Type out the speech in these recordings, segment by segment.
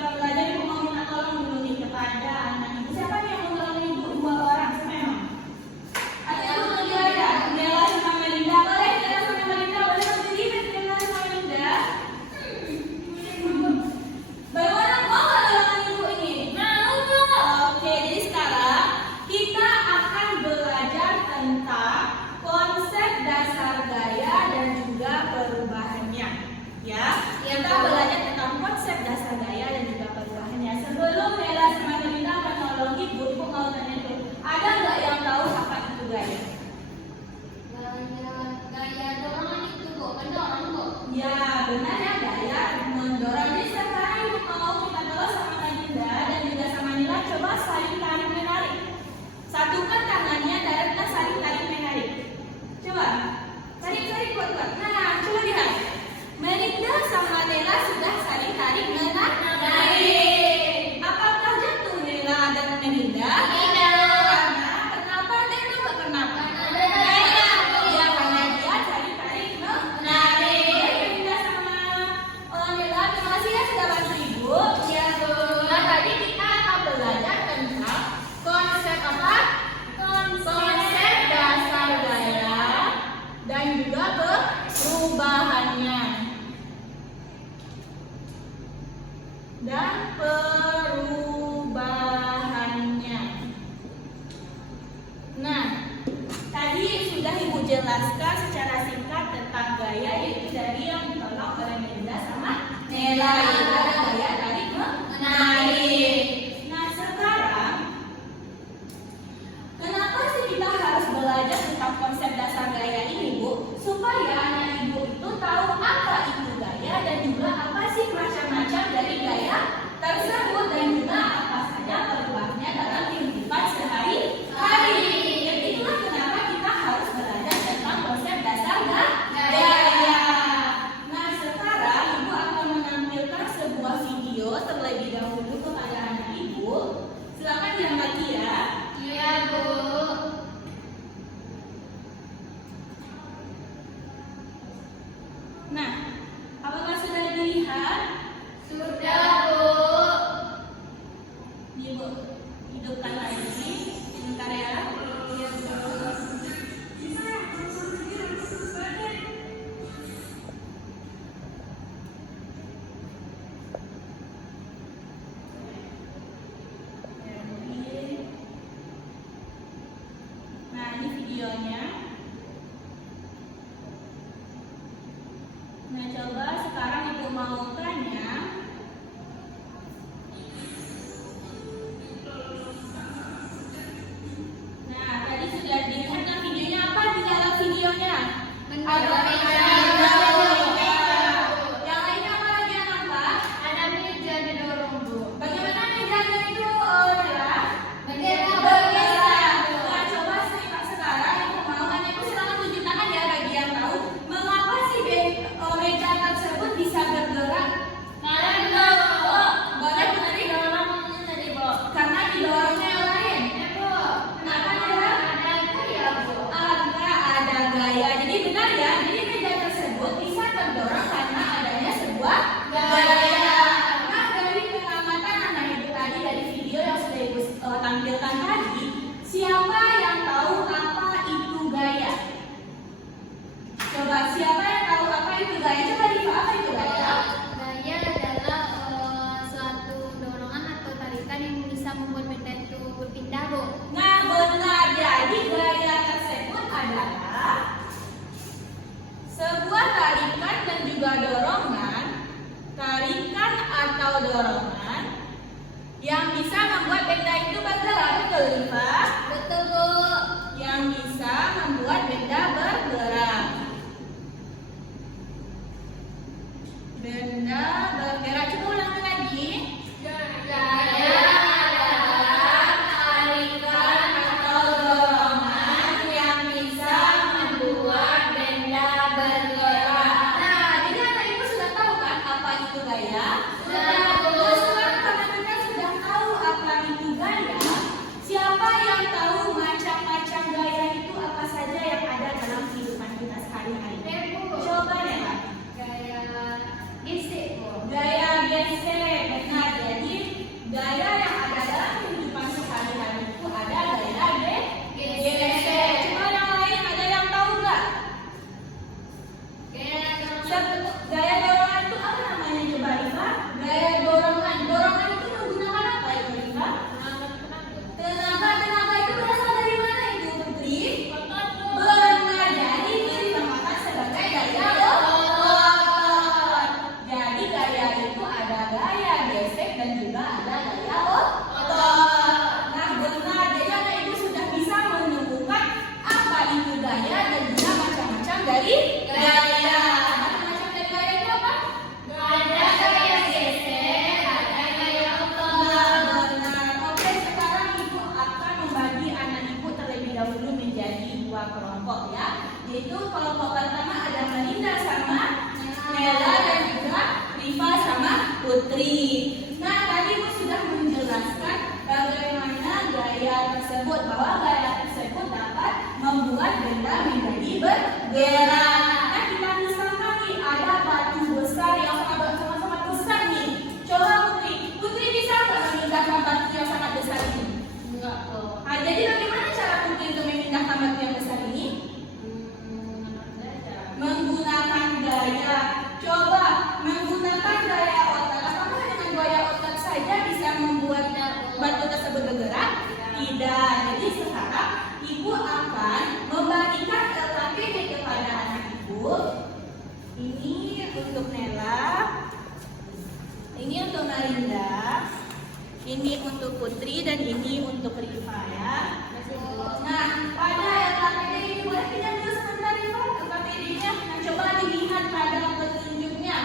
Bapak belajar, Ibu mau minta tolong dulu nih kepada anak Ibu. Siapa nih yang mau tolong Ibu? 2 orang, siapa yang mau? Ada Ibu berdua ya, Bella sama Melinda. Boleh Bella sama Melinda, boleh berdiri Bella sama Melinda. Bagaimana, mau nggak tolongan Ibu ini? Mau kok. Oke, jadi sekarang kita akan belajar tentang konsep dasar gaya dan juga perubahannya. Ya, kita belajar tentang konsep dasar gaya dan juga perubahannya. Sebelum Bella sama Melinda akan nolong Ibu mau tanya dulu, ada nggak yang tahu apa itu gaya? Gaya dorongan itu Bu, mendorong Bu. Ya, benar ya, gaya mendorong. Jadi sekarang Ibu mau kita tolong sama Melinda dan juga sama Nila, coba saling tarik menarik. Satukan tangannya dan kita saling tarik menarik. Coba, tarik kuat-kuat. Nah, coba lihat. Melinda sama Nela sudah saling tarik menarik. Apakah jatuh Nela dan Melinda? Tidak. Kenapa Nela nggak kenapa? Gaya. Ya, karena dia tarik menarik. Melinda sama Nela, terima kasih ya sudah bantu Ibu. Iya Bu. Nah, tadi kita akan belajar tentang konsep apa? Konsep dasar gaya dan juga perubahannya. Nah, tadi sudah Ibu jelaskan secara singkat tentang gaya, yaitu dari yang ditolong oleh Melinda sama Nela, yaitu ada gaya tarik menarik. Nah, sekarang kenapa sih kita harus belajar tentang konsep dasar gaya ini, Bu? Supaya anak Ibu itu tahu apa itu gaya dan juga apa sih macam-macam dari gaya tersebut dan juga apa saja perubahannya dalam kehidupan sehari-hari. Jadi itulah kenapa kita harus belajar tentang konsep dasar gaya. Nah, sekarang Ibu akan menampilkan sebuah video terlebih dahulu kepada anak Ibu. Silakan diamati ya. Iya Bu. Nah, apakah sudah dilihat? Sudah Bu. Ibu hidupkan lagi sebentar ya. Iya Bu. Nah, ini videonya. Nah, coba sekarang Ibu mau tanya. Nah, tadi sudah dilihat kan videonya, apa di dalam videonya? Mendorong meja. Yang lainnya apa lagi yang nampak? Ada meja didorong Bu. Bagaimana mejanya itu, Nela? Bendera. Nah, coba sekarang Ibu mau tanya, Ibu silakan tunjuk tangan ya bagi yang tahu mengapa sih meja tersebut bisa bergerak. Karena Boleh tadi dorongnya tadi Bu. karena didorongnya yang lain. Ya Bu. Kenapa Nela? Ada gaya Bu. Ada gaya. Jadi benar ya. Jadi meja tersebut bisa terdorong karena adanya sebuah gaya. Nah, dari pengamatan anak Ibu tadi dari video yang sudah Ibu tampilkan tadi, siapa yang tahu apa itu gaya? Coba siapa yang tahu apa itu gaya? Coba Diva, apa itu gaya? Gaya adalah suatu dorongan atau tarikan yang bisa membuat benda itu berpindah Bu. Nah, benar. Jadi gaya tersebut adalah sebuah tarikan dan juga dorongan, tarikan atau dorongan yang bisa membuat benda itu bergerak. Betul, Diva? Betul Bu. Yang bisa membuat benda bergerak. Benda bergerak. Coba ulangi lagi. Gaya adalah tarikan atau dorongan yang bisa membuat benda bergerak. Nah, jadi anak Ibu sudah tahu kan apa itu gaya? Sudah, Bu. Terus sekarang teman-teman sudah tahu apa itu gaya. gesek dan juga ada gaya otot. Nah benar, jadi anak ibu sudah bisa menemukan apa itu gaya dan juga macam-macam dari gaya. Macam-macam dari gaya itu apa? Ada gaya gesek, ada gaya otot. Benar. Oke, sekarang ibu akan membagi anak ibu terlebih dahulu menjadi dua kelompok ya. Yaitu kelompok pertama ada Melinda sama Nela dan juga Riva sama Putri. Nah, tadi ibu sudah menjelaskan bagaimana gaya tersebut, bahwa gaya tersebut dapat membuat benda menjadi bergerak. Nah, kita misalkan nih ada batu besar yang sama-sama besar nih. Coba Putri bisa nggak memindahkan batu yang sangat besar ini? Enggak kok. Nah, jadi bagaimana cara Putri untuk memindahkan batu yang besar ini? Menggunakan gaya. Coba menggunakan gaya otot. Apakah dengan gaya otot saja bisa membuat batu tersebut bergerak? Tidak. Jadi sekarang ibu akan membagikan LKPD kepada anak ibu. Ini untuk Nela, ini untuk Marinda, ini untuk Putri dan ini untuk Riva ya. Nah, pada LKPD ini boleh pinjam dulu sebentar Riva LKPD-nya. Nah, coba dilihat pada petunjuknya.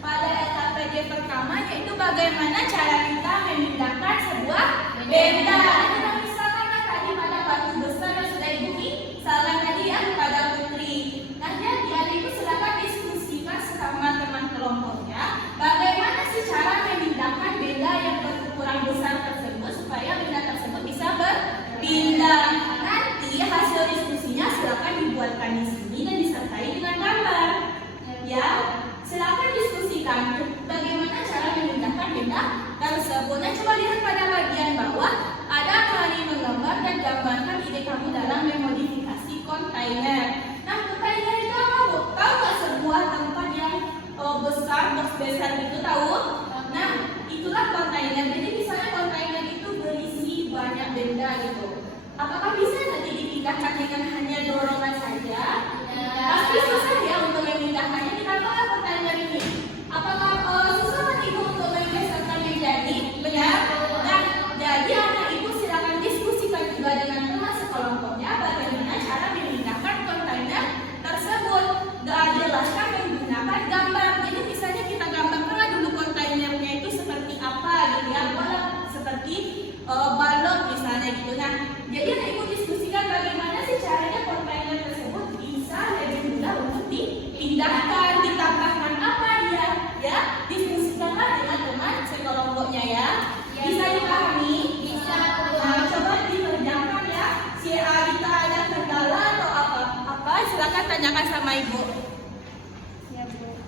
Pada LKPD pertama yaitu bagaimana cara kita memindahkan sebuah benda. Nah, misalkan tadi pada batu besar yang sudah ibu misalkan tadi ya kepada Putri. Nah, jadi adik ibu silakan diskusikan sama teman kelompoknya. Bagaimana sih cara memindahkan benda yang berukuran besar tersebut supaya benda tersebut bisa berpindah. Nanti hasil diskusinya silakan dibuatkan di sini dan disertai dengan gambar. Ya, silakan diskusikan bagaimana cara memindahkan benda tersebut. Nah, coba lihat pada bagian bawah ada kali menggambar dan gambarkan ide kamu dalam memodifikasi kontainer. Nah, kontainer itu apa, Bu? Tahu nggak sebuah tempat yang besar, box besar itu tahu? Nah, itulah kontainer. Jadi misalnya kontainer itu berisi banyak benda gitu. Apakah bisa nanti dipindahkan dengan hanya dorongan saja? Pasti susah ya untuk memindahkannya. Kenapa kontainer ini? Apakah susah kan ibu untuk menggeserkannya jadi? Benar? Nah, jadi anak ibu silakan diskusikan juga dengan teman sekelompoknya bagaimana cara memindahkan kontainer tersebut. Jelaskan menggunakan gambar. Jadi misalnya kita gambarkan dulu kontainernya itu seperti apa gitu ya, seperti balok misalnya gitu. Nah, jadi anak ibu diskusikan bagaimana sih caranya kontainer tersebut bisa lebih mudah untuk dipindahkan, ditambahkan apa dia, ya diskusikanlah dengan teman sekelompoknya ya. Bisa dipahami? Bisa. Nah, coba dikerjakan ya. Si Alita ada kendala atau apa? Silakan tanyakan sama ibu. Ya, Bu.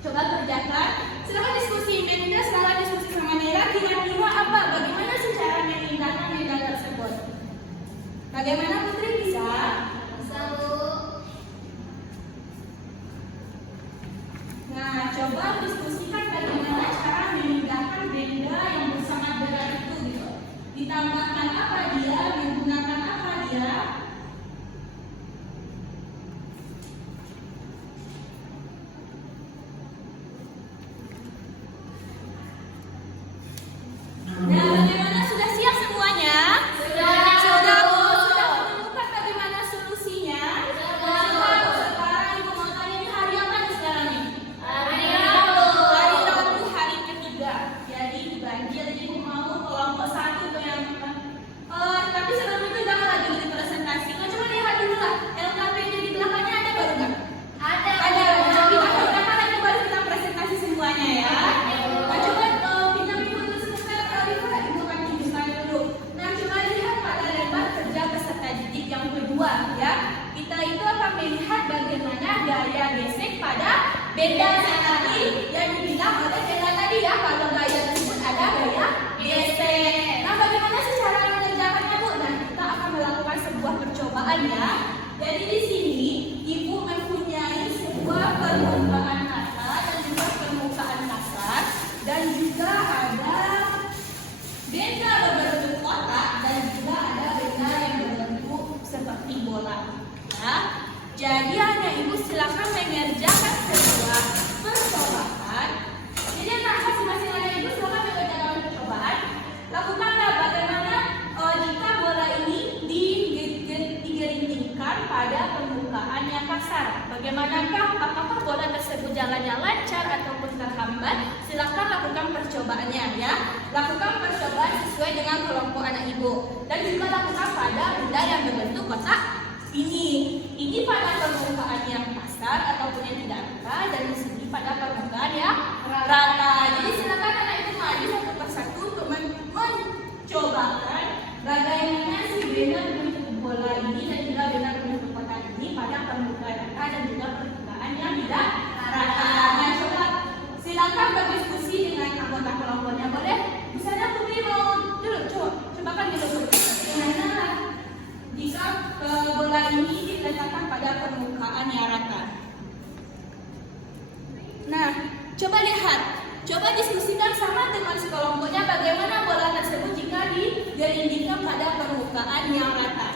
Coba kerjakan. Silakan diskusi. Melinda sekarang diskusi sama Nela. Kira-kira apa? Bagaimana sih cara memindahkan benda tersebut? Bagaimana Putri bisa? Bisa, Bu. Nah, coba diskusikan bagaimana cara memindahkan benda yang sangat berat itu gitu. Ditambahkan apa dia? Menggunakan apa dia? Nah, bagaimana sudah siap semuanya? Sudah, Bu. Sudah menemukan bagaimana solusinya? Sekarang ibu mau tanya ini hari apa nih sekarang nih? Hari Rabu, hari ketiga. Jadi dibanjir. Jadi ibu mau kelompok satu tuh yang tapi sebelum itu jangan lagi di presentasi. Nah, coba lihat dulu lah. LKPD di belakangnya ada baru nggak? Ada. Nah, kita kerjakan lagi baru kita presentasi semuanya ya. Nah, coba pinjam ibu itu sebentar. Riva, ibu akan tunjukkan dulu. Nah, coba lihat pada lembar kerja peserta didik yang kedua ya. Kita itu akan melihat bagaimana gaya gesek pada benda tadi yang dibilang oleh Nela tadi ya. Kalau gaya tersebut ada gaya gesek. Nah, bagaimana sih cara mengerjakannya, Bu? Nah, kita akan melakukan sebuah percobaan ya. Jadi di sini ibu mempunyai sebuah permukaan kasar dan juga permukaan kasar dan juga ada benda berbentuk kotak dan juga ada benda yang berbentuk seperti bola. Ya. Jadi anak ibu silakan mengerjakan sebuah percobaan. Jadi anak masing-masing anak ibu silakan lakukan percobaan sesuai dengan kelompok anak ibu. Dan juga lakukan pada benda yang berbentuk kotak ini. Ini pada permukaan yang kasar ataupun yang tidak rata, dan di sini pada permukaan yang rata. Jadi silakan anak ibu maju satu persatu untuk mencobakan bagaimana si benda berbentuk bola ini dan juga benda berbentuk kotak ini pada permukaan rata dan juga permukaan yang tidak rata. Nah, coba silakan berdiskusi dengan anggota kelompoknya, boleh? Misalnya Putri mau dulu, coba kan dulu. Gimana jika bola ini diletakkan pada permukaan yang rata? Nah, coba lihat, coba diskusikan sama teman sekelompoknya bagaimana bola tersebut jika digelindingkan pada permukaan yang rata.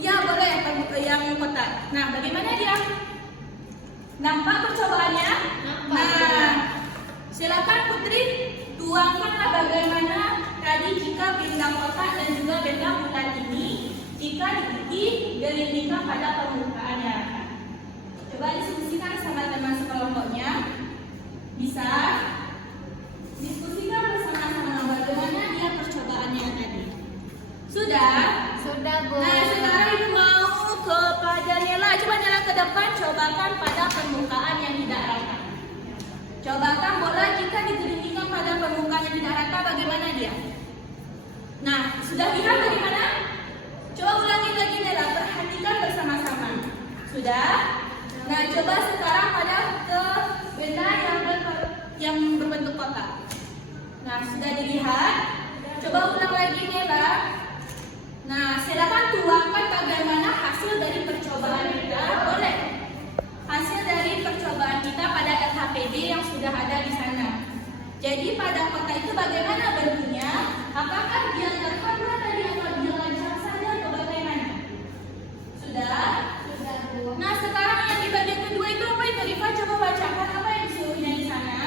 Ya, boleh yang kotak. Nah, bagaimana dia? Nampak percobaannya? Nah, silakan Putri tuangkanlah bagaimana tadi jika benda kotak dan juga benda bulat ini jika digelindingkan pada permukaan yang rata. Coba diskusikan sama teman sekelompoknya. Bisa diskusikan bersama-sama bagaimana dia percobaannya tadi. Sudah? Sudah, Bu. Nah, sekarang ibu mau kepada Nela. Coba Nela ke depan, cobakan pada permukaan yang tidak rata. Cobakan bola jika digelindingkan pada permukaan yang tidak rata, bagaimana dia? Nah, sudah lihat bagaimana? Coba ulangi lagi Nela, perhatikan bersama-sama. Sudah? Nah, coba sekarang pada ke benda yang berbentuk kotak. Nah, sudah dilihat? Coba ulang lagi Nela. Nah, silakan tuangkan bagaimana hasil dari percobaan kita. Boleh? Hasil dari percobaan kita pada LHPD yang sudah ada di sana. Jadi pada kotak itu bagaimana bentuknya? Apakah dia terhambat tadi atau dia lancar saja atau bagaimana? Sudah? Sudah, Bu. Nah, sekarang yang di bagian kedua itu apa itu? Rifa, coba bacakan apa yang disuruhnya di sana.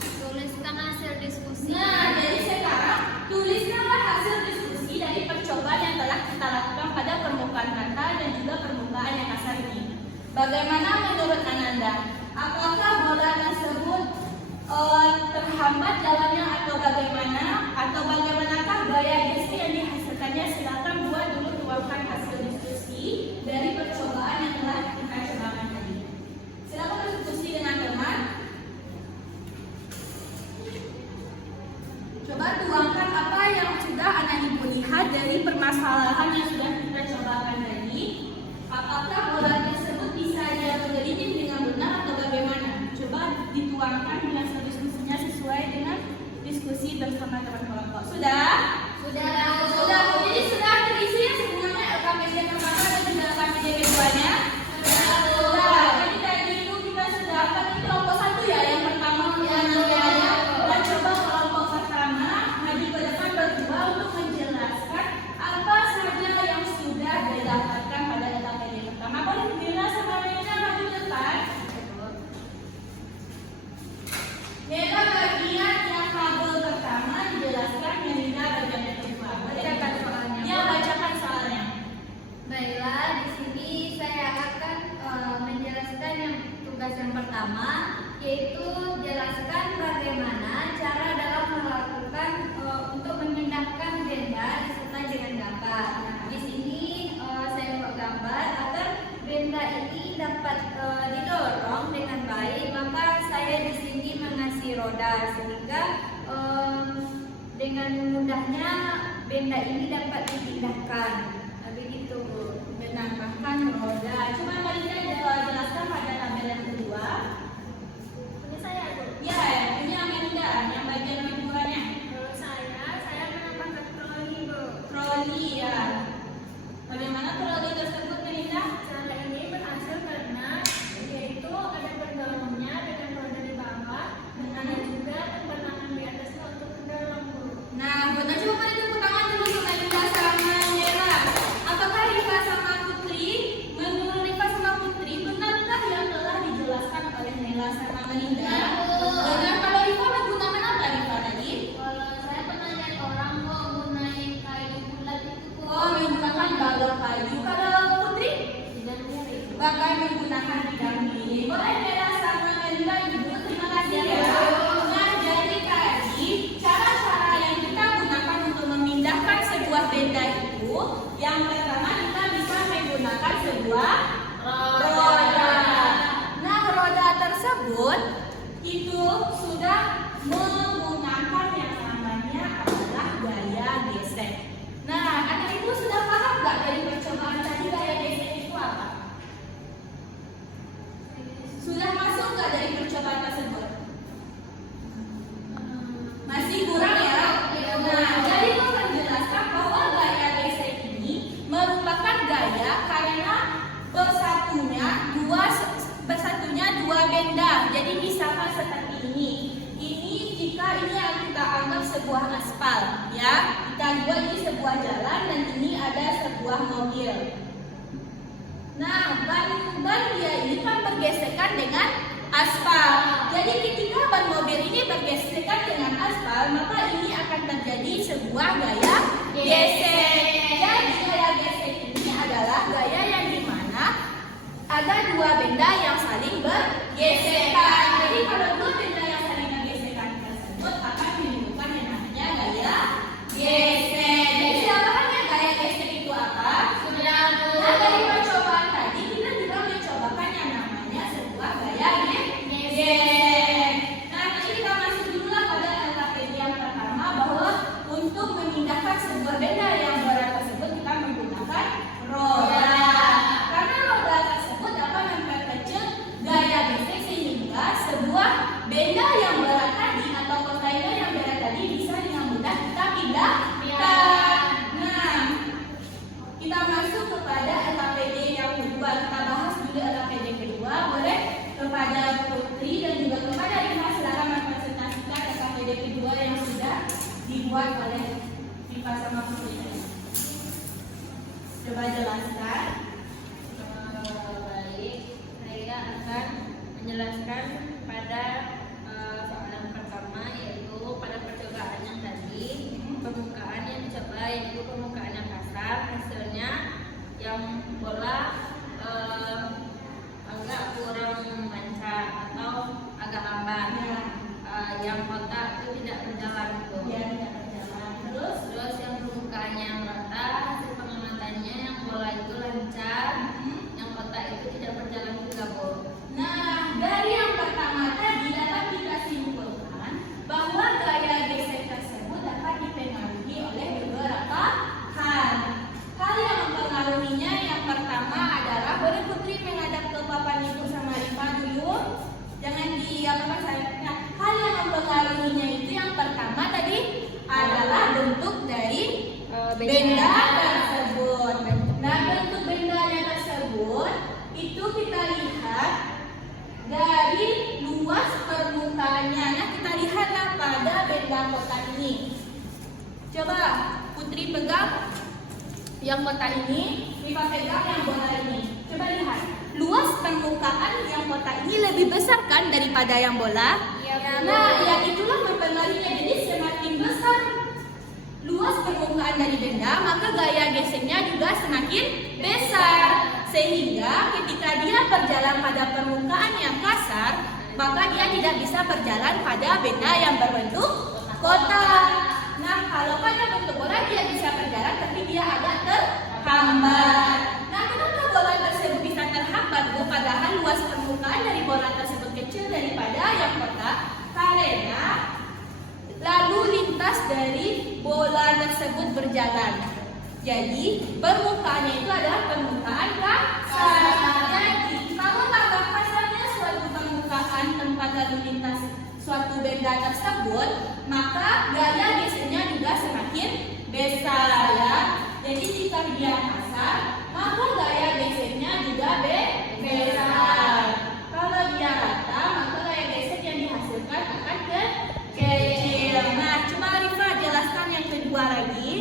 Tuliskan hasil diskusi. Nah, jadi sekarang tuliskanlah hasil diskusi dari percobaan yang telah kita lakukan pada permukaan rata dan juga permukaan yang kasar ini. Bagaimana menurut Ananda? Apakah bola tersebut terhambat jalannya atau bagaimana? Atau bagaimanakah gaya diskusi yang dihasilkannya? Silakan buat dulu tuangkan hasil diskusi dari percobaan yang telah kita cobakan tadi. Silakan berdiskusi dengan teman. Coba tuangkan apa yang sudah anak ibu lihat dari permasalahan yang sudah kita cobakan tadi. Apakah bola tersebut bisa dia bergelinding dengan benar atau bagaimana? Coba dituangkan dengan diskusinya sesuai dengan diskusi bersama teman kelompok. Sudah? Sudah. Sudah. Jadi sudah terisi semuanya LKPD pertama dan juga LKPD keduanya. Sudah. Jadi tadi itu kita sudah akan di kelompok satu ya, yang pertama mengenalnya. Dan coba kelompok pertama maju ke depan berdua untuk menjelaskan apa saja yang sudah didapatkan pada LKPD pertama. Boleh Bila sama Nela maju ke depan. Nela bagian yang kabel pertama dijelaskan, Nela bagian yang kedua. Boleh Bacakan soalnya. Ya, bacakan soalnya. Baiklah, di sini saya akan menjelaskan yang tugas yang pertama, yaitu jelaskan bagaimana cara dalam melakukan untuk memindahkan benda disertai dengan gambar. Di sini saya buat gambar agar benda ini dapat didorong dengan baik, maka saya di sini mengasih roda sehingga dengan mudahnya benda ini dapat dipindahkan. Begitu, Bu. Menambahkan roda. Coba kalian jelaskan pada tabel yang kedua. Punya saya, Bu. Ya, ini Amanda yang bagian keduanya. Kalau saya menambahkan troli, Bu. Troli ya. Bagaimana troli tersebut, Melinda? Cara ini berhasil karena yaitu ada pendorongnya dengan roda di bawah dan ada juga tembalangan di atasnya untuk mendorong, Bu. Nah, benar, coba beri tepuk tangan dulu untuk Melinda sama Nela. Apakah Rifa sama Putri? Menurut Rifa sama Putri, Yang pertama kita bisa menggunakan sebuah roda. Nah, roda tersebut itu sudah menggunakan yang namanya adalah gaya gesek. Nah, anak ibu sudah paham nggak dari percobaan tadi gaya gesek itu apa? Sudah masuk nggak dari percobaan tersebut? Masih kurang ya? Nah, jadi mau menjelaskan bahwa gaya gesek ini merupakan gaya karena bersatunya dua benda. Jadi misalkan seperti ini. Jika ini yang kita anggap sebuah aspal, ya. Kita buat ini sebuah jalan dan ini ada sebuah mobil. Nah, ban dia ini kan bergesekan dengan aspal. Jadi ketika ban mobil ini bergesekan dengan aspal, maka ini akan terjadi sebuah gaya gesek. Jadi gaya gesek ini adalah gaya yang dimana ada dua benda yang saling bergesekan. Jadi kalau dua benda yang saling bergesekan tersebut akan menimbulkan yang namanya gaya gesek. Jadi jawabannya gaya gesek itu apa? Nah, dari percobaan tadi kita juga mencobakan yang namanya sebuah gaya gesek. Nah, jadi kita masuk dulu lah pada LKPD yang pertama bahwa untuk memindahkan sebuah benda yang berat tersebut kita menggunakan roda. Karena roda tersebut dapat memperkecil gaya gesek sehingga sebuah benda yang berat tadi atau kontainer yang berat tadi bisa dengan mudah kita pindahkan. Nah, kita masuk kepada LKPD yang kedua. Kita bahas dulu LKPD kedua. Boleh kepada Putri dan juga kepada Rima silakan mempresentasikan LKPD kedua yang sudah dibuat oleh Rima sama Putri. Coba jelaskan. Baik, saya akan menjelaskan pada soal yang pertama, yaitu pada percobaan yang tadi. Permukaan yang dicoba yaitu permukaan yang kasar. Hasilnya yang bola agak kurang lancar atau agak lambat. Yang kotak itu tidak berjalan itu. Ya, tidak berjalan. Terus yang permukaannya yang rata, hasil pengamatannya yang bola itu lancar, yang kotak itu tidak berjalan juga, Bu. Nah, dari yang pertama tadi dapat kita simpulkan bahwa gaya gesek tersebut dapat dipengaruhi oleh beberapa hal. Hal yang mempengaruhinya yang pertama adalah, boleh Putri menghadap ke papan ibu sama Rima dulu. Jangan diapakan saya. Nah, hal yang mempengaruhinya itu yang pertama tadi adalah bentuk dari benda tersebut. Nah, bentuk bendanya tersebut itu kita lihat dari luas permukaannya. Nah, kita lihatlah pada benda kotak ini. Coba Putri pegang yang kotak ini, Rima pegang yang bola ini. Coba lihat, luas permukaan yang kotak ini lebih besar kan daripada yang bola? Nah, yang itulah mempengaruhinya. Jadi semakin besar luas permukaan dari benda, maka gaya geseknya juga semakin besar. Sehingga ketika dia berjalan pada permukaan yang kasar, maka dia tidak bisa berjalan pada benda yang berbentuk kotak. Nah, kalau pada bentuk bola dia bisa berjalan, tapi dia agak terhambat. Nah, kenapa bola tersebut bisa terhambat? Padahal luas permukaan dari bola tersebut kecil daripada yang kotak, karena lalu lintas dari bola tersebut berjalan. Jadi permukaannya itu adalah permukaan kasar. Jadi kalau tambah kasarnya suatu permukaan tempat lalu lintas suatu benda tersebut, maka gaya geseknya juga semakin besar, ya. Jadi jika dia kasar, maka gaya geseknya juga besar. Kalau dia rata, maka gaya gesek yang dihasilkan akan kecil. Nah, coba Rifa jelaskan yang kedua lagi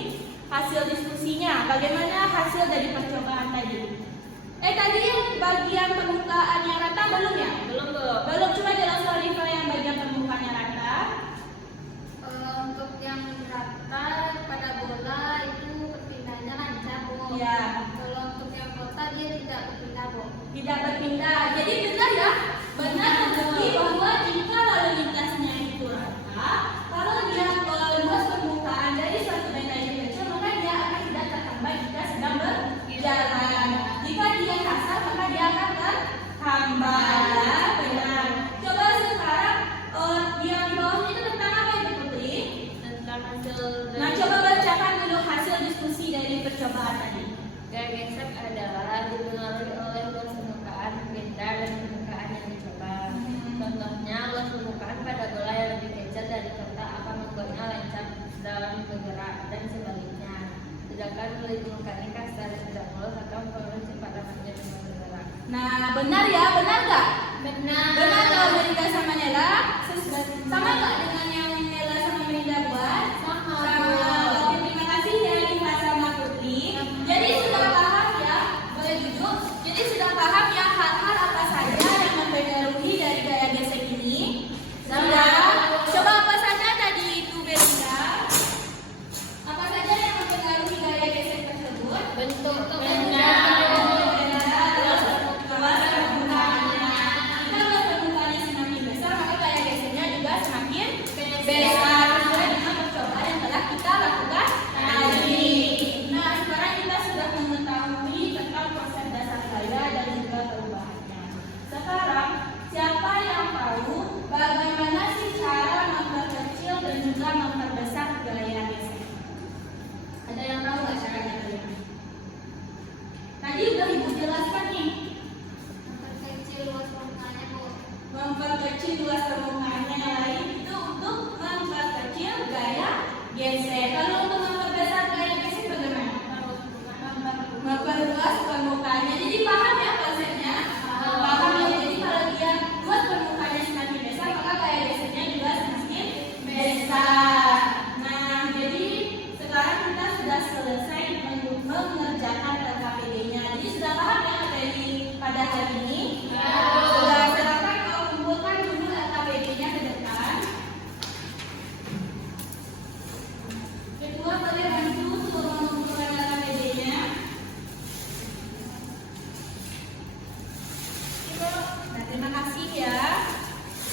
hasil diskusinya. Bagaimana hasil dari percobaan tadi? Tadi yang bagian permukaan yang rata belum ya? Belum, Bu. Belum. Coba jelaskan Rifa yang bagian permukaan yang rata. Untuk yang rata pada bola itu perpindahannya lancar, Bu. Ya. Kalau untuk yang kotak dia tidak berpindah, Bu. Tidak berpindah. Jadi benar ya? Benar terbukti bahwa jika lalu lintasnya itu rata, kalau dia luas permukaan dari suatu benda yang kecil, maka dia akan tidak terhambat jika hasil Nah, coba bacakan dulu hasil diskusi dari percobaan tadi. gaya gesek adalah dipengaruhi oleh luas permukaan benda dan permukaan yang dicoba. Contohnya, luas permukaan pada bola yang lebih kecil dari kertas akan membuatnya lancar dalam bergerak dan sebaliknya. Sedangkan bola di permukaan kasar dan tidak mulus akan mempengaruhi cepat lambatnya dalam bergerak. Nah, benar ya, benar nggak? Benar. Benar kalau Melinda sama Nela? Sama nggak dengan yang Nela sama Melinda buat? Sama. Oke, terima kasih ya Rifa sama Putri. Jadi sudah paham ya, boleh duduk. Jadi sudah paham ya hal-hal apa saja yang mempengaruhi dari gaya gesek ini? Sudah. Coba apa saja tadi itu Melinda? Apa saja yang mempengaruhi gaya gesek tersebut? Bentuk bagaimana sih cara memperkecil dan juga memperbesar gaya gesek? Ada yang tahu nggak caranya bagaimana? Tadi udah Ibu jelaskan nih. memperkecil luas permukaannya, Bu. Memperkecil luas permukaannya yang lain itu untuk memperkecil gaya gesek. Kalau untuk memperbesar gaya gesek bagaimana? Memperluas permukaannya. Jadi paham ya konsepnya? Paham ya. Jadi kalau dia luas permukaannya semakin besar, maka gaya geseknya juga semakin besar. Nah, jadi sekarang kita sudah selesai mengerjakan LKPD-nya. Jadi sudah paham ya materi pada hari ini? Sudah, silakan kau kumpulkan dulu LKPD-nya ke depan. Kedua, boleh bantu untuk mengumpulkan LKPD-nya. Nah, terima kasih ya.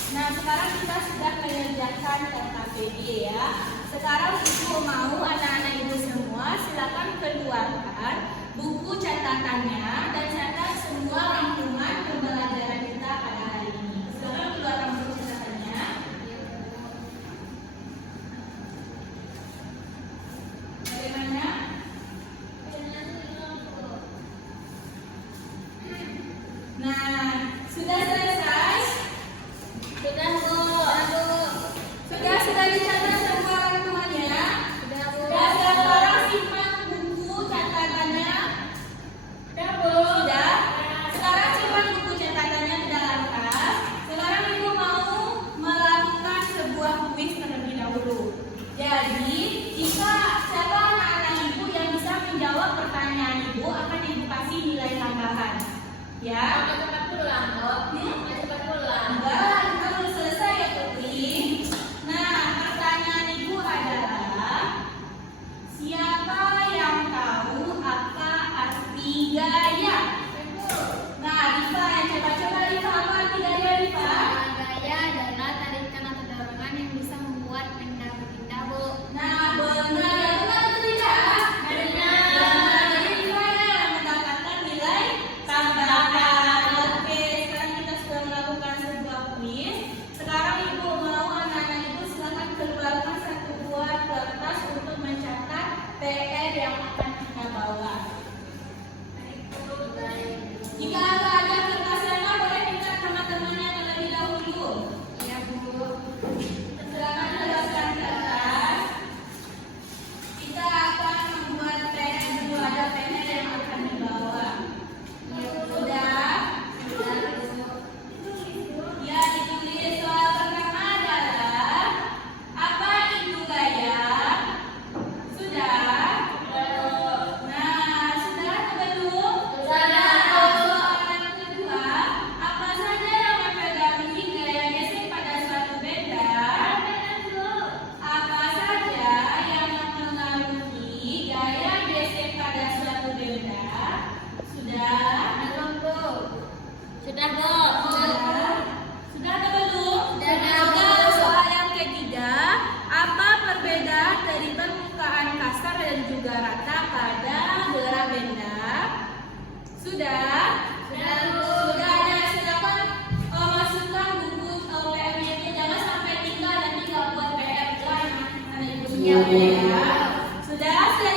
Nah, sekarang kita sudah mengerjakan LKPD ya. Sekarang Ibu mau anak-anak Ibu semua silakan keluarkan buku catatannya dan catat semua rangkuman pembelajaran kita pada hari ini. Silakan keluarkan buku catatannya. Bagaimana? Nah, sudah selesai? Sudah, Bu. Sudah dicatat semua rangkumannya? Sudah, Bu. Sudah, sekarang simpan buku catatannya. Sudah, Bu. Sudah. Sekarang simpan buku catatannya ke dalam tas. Sekarang Ibu mau melakukan sebuah kuis terlebih dahulu. Jadi, jika siapa anak-anak Ibu yang bisa menjawab pertanyaan Ibu akan Ibu kasih nilai tambahan. Ya. Cepat pulang, Bu. Cepat pulang. Enggak, kita belum selesai ya Putri. Nah, pertanyaan Ibu adalah siapa yang tahu apa arti gaya? Nah, Rifa yang coba Rifa, apa arti gaya Rifa? Gaya adalah tarikan atau dorongan yang bisa membuat benda berpindah, Bu. Nah, benar ya, benar atau tidak? Benar. Jadi Rifa yang mendapatkan nilai tambahan. Oke, sekarang kita sudah melakukan sebuah kuis. Sekarang Ibu mau anak-anak Ibu silakan keluarkan satu buah kertas untuk mencatat PR yang akan kita bawa. Jika nggak ada kertasnya, boleh minta sama temannya terlebih dahulu. Iya, Bu. Silakan keluarkan kertas. Kita akan membuat PR dulu, ada PR yang akan dibawa. Sudah? Ya, ditulis soal pertama adalah apa itu gaya? Sudah? Jawabnya ya. Sudah, silakan